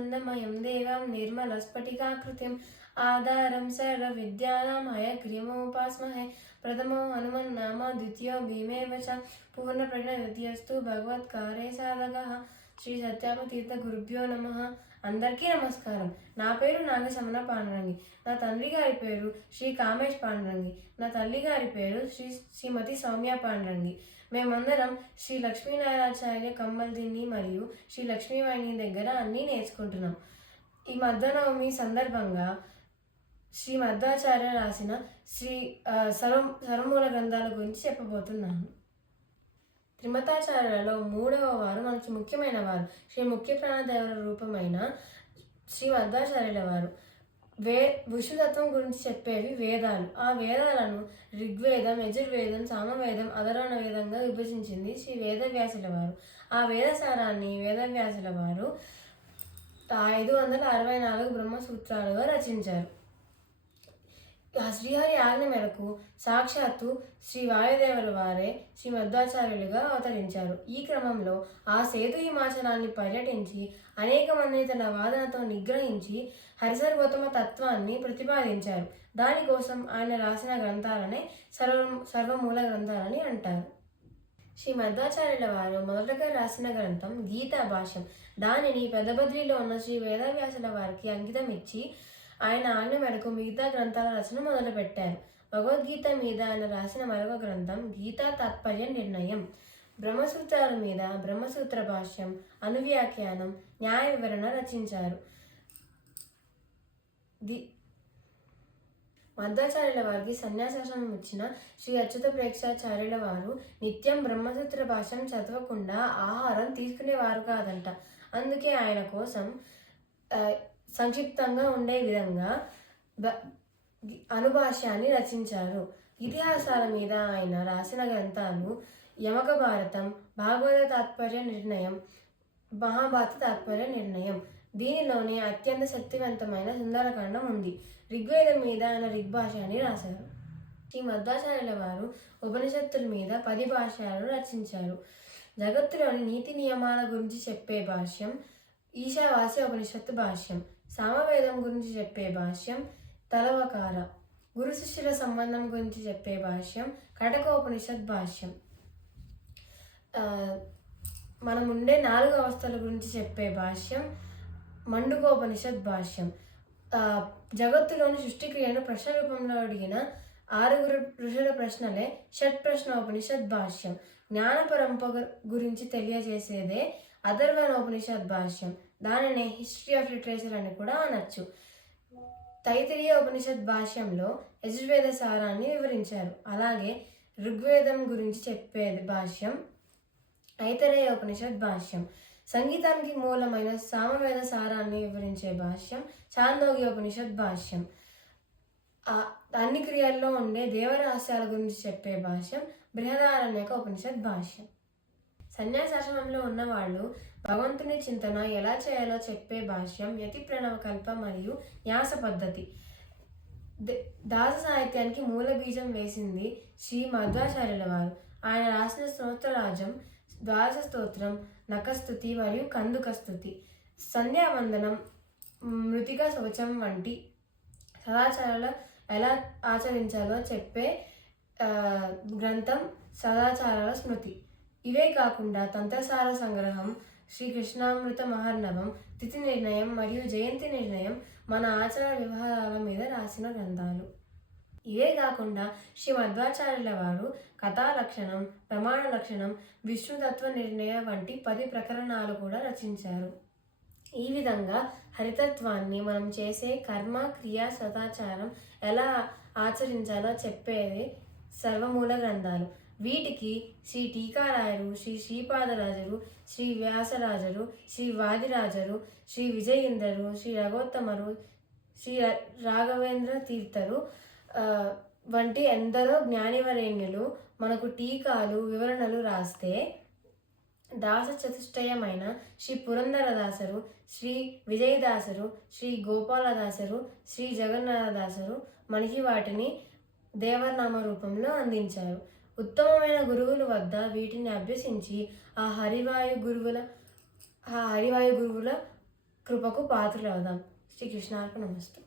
జ్ఞానానందమయం దేవం నిర్మలస్ఫటికాకృతిం ఆధారం సర్వవిద్యానాం హయగ్రీవముపాస్మహే ప్రథమో హనుమన్నామ ద్వితీయో భీమేవ చ పూర్ణప్రజ్ఞవిద్యస్తు భగవత్కారే సాధకః. శ్రీ సత్యాపతీర్థ గురుభ్యో నమః. అందరికీ నమస్కారం. నా పేరు నాగశమన పాండురంగి. నా తండ్రి గారి పేరు శ్రీ కామేష్ పాండురంగి. నా తల్లి గారి పేరు శ్రీమతి సౌమ్య పాండురంగి. మేమందరం శ్రీ లక్ష్మీనారాయణాచార్య కమ్మల్దిన్ని మరియు శ్రీ లక్ష్మీవాణి దగ్గర అన్నీ నేర్చుకుంటున్నాం. ఈ మధ్యనవమి సందర్భంగా శ్రీ మధ్వాచార్య రాసిన సర్వమూల గ్రంథాల గురించి చెప్పబోతున్నాను. త్రిమతాచార్యులలో 3వ వారు మనకి ముఖ్యమైన వారు శ్రీ ముఖ్య ప్రాణదేవర రూపమైన శ్రీ మధ్వాచార్యుల వారు. విష్ణుతత్వం గురించి చెప్పేవి వేదాలు. ఆ వేదాలను ఋగ్వేదం, యజుర్వేదం, సామవేదం, అధర్వణ వేదంగా విభజించింది శ్రీ వేదవ్యాసుల వారు. ఆ వేదసారాన్ని వేదవ్యాసుల వారు 564 బ్రహ్మసూత్రాలుగా రచించారు. శ్రీహరి ఆజ్ఞ మేరకు సాక్షాత్తు శ్రీ వాయుదేవుల వారే శ్రీ మధ్వాచార్యులుగా అవతరించారు. ఈ క్రమంలో ఆ సేతు హిమాచలాన్ని పర్యటించి అనేక మందిని తన వాదనతో నిగ్రహించి హరిసర్వోత్తమ తత్వాన్ని ప్రతిపాదించారు. దానికోసం ఆయన రాసిన గ్రంథాలనే సర్వమూల గ్రంథాలని అంటారు. శ్రీ మధ్వాచార్యుల వారు మొదటగా రాసిన గ్రంథం గీతా భాష్యం. దానిని పెద్దబద్రిలో ఉన్న శ్రీ వేదవ్యాసుల వారికి అంకితం ఇచ్చి ఆయన ఆజ్ఞ మేరకు మిగతా గ్రంథాల రచన మొదలుపెట్టారు. భగవద్గీత మీద ఆయన రాసిన మరొక గ్రంథం గీతా తాత్పర్య నిర్ణయం. బ్రహ్మసూత్రాల మీద బ్రహ్మసూత్ర భాష్యం, అనువ్యాఖ్యానం, న్యాయ వివరణ రచించారు. మధ్వాచార్యుల వారికి సన్యాసాశ్రమం ఇచ్చిన శ్రీ అచ్యుత ప్రేక్షాచార్యుల వారు నిత్యం బ్రహ్మసూత్ర భాష్యం చదవకుండా ఆహారం తీసుకునేవారు కాదంట. అందుకే ఆయన కోసం సంక్షిప్తంగా ఉండే విధంగా అనుభాష్యాన్ని రచించారు. ఇతిహాసాల మీద ఆయన రాసిన గ్రంథాలు యమక భారతం, భాగవత తాత్పర్య నిర్ణయం, మహాభారత తాత్పర్య నిర్ణయం. దీనిలోనే అత్యంత శక్తివంతమైన సుందరకాండం ఉంది. ఋగ్వేదం మీద ఆయన ఋగ్భాష్యాన్ని రాశారు. శ్రీ మధ్వాచార్యుల వారు ఉపనిషత్తుల మీద 10 భాష్యాలను రచించారు. జగత్తులోని నీతి నియమాల గురించి చెప్పే భాష్యం ఈశావాస్య ఉపనిషత్తు భాష్యం, సామవేదం గురించి చెప్పే భాష్యం తలవకార, గురు శిష్యుల సంబంధం గురించి చెప్పే భాష్యం కటకోపనిషత్ భాష్యం, మనం ఉండే 4 అవస్థల గురించి చెప్పే భాష్యం మండుకోపనిషత్ భాష్యం, జగత్తులోని సృష్టిక్రియను ప్రశ్న రూపంలో అడిగిన 6 ఋషుల ప్రశ్నలే షట్ప్రశ్నోపనిషత్ భాష్యం, జ్ఞాన పరంపర గురించి తెలియజేసేదే అధర్వణోపనిషత్ భాష్యం. దానినే హిస్టరీ ఆఫ్ లిటరేచర్ అని కూడా అనొచ్చు. తైత్తిరీయ ఉపనిషత్ భాష్యంలో యజుర్వేద సారాన్ని వివరించారు. అలాగే ఋగ్వేదం గురించి చెప్పే భాష్యం ఐతరేయ ఉపనిషత్ భాష్యం, సంగీతానికి మూలమైన సామవేద సారాన్ని వివరించే భాష్యం చాందోగ్య ఉపనిషత్ భాష్యం, అన్ని క్రియల్లో ఉండే దేవరహస్యాల గురించి చెప్పే భాష్యం బృహదారణ్యక ఉపనిషత్ భాష్యం. సన్యాసాశ్రమంలో ఉన్నవాళ్ళు భగవంతుని చింతన ఎలా చేయాలో చెప్పే భాష్యం యతి ప్రణవకల్ప మరియు న్యాస పద్ధతి. దాస సాహిత్యానికి మూల బీజం వేసింది శ్రీ మధ్వాచార్యుల వారు. ఆయన రాసిన స్తోత్రరాజం, ద్వాదశ స్తోత్రం, నఖస్తుతి మరియు కందుకస్తుతి, సంధ్యావందనం, మృతిక శౌచం వంటి సదాచారాలు ఎలా ఆచరించాలో చెప్పే గ్రంథం సదాచారాల స్మృతి. ఇవే కాకుండా తంత్రసార సంగ్రహం, శ్రీకృష్ణామృత మహర్ణవం, తిథి నిర్ణయం మరియు జయంతి నిర్ణయం మన ఆచార వ్యవహారాల మీద రాసిన గ్రంథాలు. ఇవే కాకుండా శ్రీ మధ్వాచార్యుల వారు కథా లక్షణం, ప్రమాణ లక్షణం, విష్ణుతత్వ నిర్ణయ వంటి 10 ప్రకరణాలు కూడా రచించారు. ఈ విధంగా హరితత్వాన్ని మనం చేసే కర్మ, క్రియ, సదాచారం ఎలా ఆచరించాలో చెప్పేది సర్వమూల గ్రంథాలు. వీటికి శ్రీ టీకారాయరు, శ్రీ శ్రీపాదరాజరు, శ్రీ వ్యాసరాజరు, శ్రీ వాదిరాజరు, శ్రీ విజయేంద్రరు, శ్రీ రఘోత్తమరు, శ్రీ రాఘవేంద్ర తీర్థరు వంటి ఎందరో జ్ఞానివరేణ్యులు మనకు టీకాలు, వివరణలు రాస్తే దాస చతుష్టయమైన శ్రీ పురంధరదాసరు, శ్రీ విజయదాసరు, శ్రీ గోపాలదాసరు, శ్రీ జగన్నాథదాసరు మనకి వాటిని దేవనామ రూపంలో అందించారు. ఉత్తమమైన గురువుల వద్ద వీటిని అభ్యసించి ఆ హరివాయు గురువుల కృపకు పాత్రలవుదాం. శ్రీకృష్ణార్పణ నమస్తే.